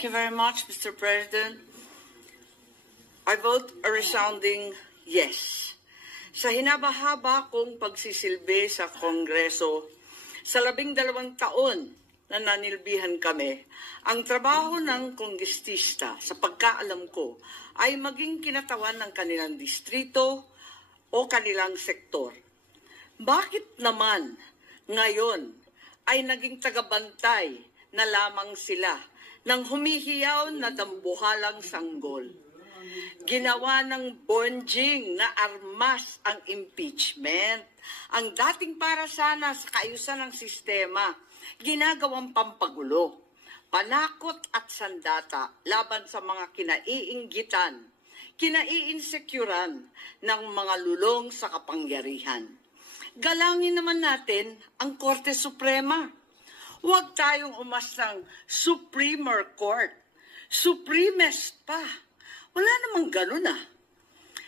Thank you very much, Mr. President. I vote a resounding yes. Sa hinabahaba kong pagsisilbi sa Kongreso, sa 12 taon na nanilbihan kami, ang trabaho ng kongrestista sa pagkaalam ko ay maging kinatawan ng kanilang distrito o kanilang sektor. Bakit naman ngayon ay naging tagabantay na lamang sila ng humihiyaw na dambuhalang sanggol? Ginawa ng bonjing na armas ang impeachment. Ang dating para sana sa kaayusan ng sistema, ginagawang pampagulo, panakot at sandata laban sa mga kinaiinggitan, kinaiinsecuran ng mga lulong sa kapangyarihan. Galangin naman natin ang Korte Suprema. Huwag tayong umastang Supreme Court. Supremest pa. Wala namang ganun ah.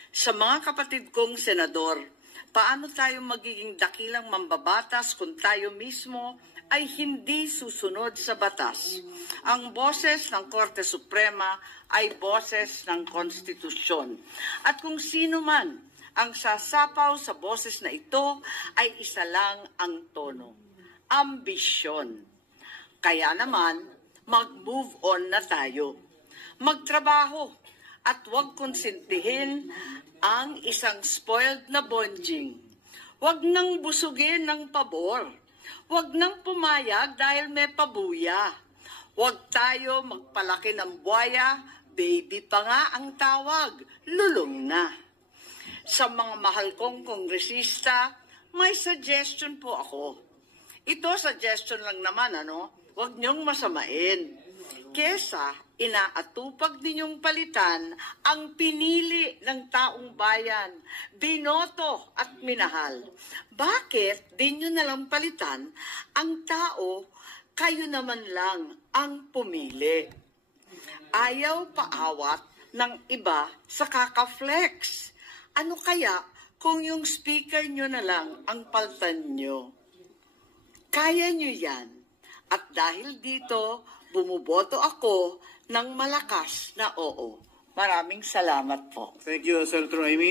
Sa mga kapatid kong senador, paano tayo magiging dakilang mambabatas kung tayo mismo ay hindi susunod sa batas? Ang boses ng Korte Suprema ay boses ng konstitusyon. At kung sino man ang sasapaw sa boses na ito ay isa lang ang tono: ambisyon. Kaya naman, mag-move on na tayo. Magtrabaho at huwag konsentihin ang isang spoiled na bonjing. Huwag nang busugin ng pabor. Huwag nang pumayag dahil may pabuya. Huwag tayo magpalaki ng buwaya, baby pa nga ang tawag, lulong na. Sa mga mahal kong kongresista, may suggestion po ako. Ito, suggestion lang naman, Huwag niyong masamain. Kesa inaatupag ninyong palitan ang pinili ng taong bayan, binoto at minahal. Bakit di nyo nalang palitan ang tao, kayo naman lang ang pumili? Ayaw paawat ng iba sa kakaflex. Ano kaya kung yung speaker nyo na lang ang paltan nyo? Kaya nyo yan. At dahil dito, bumuboto ako ng malakas na oo. Maraming salamat po. Thank you, Senator Amy.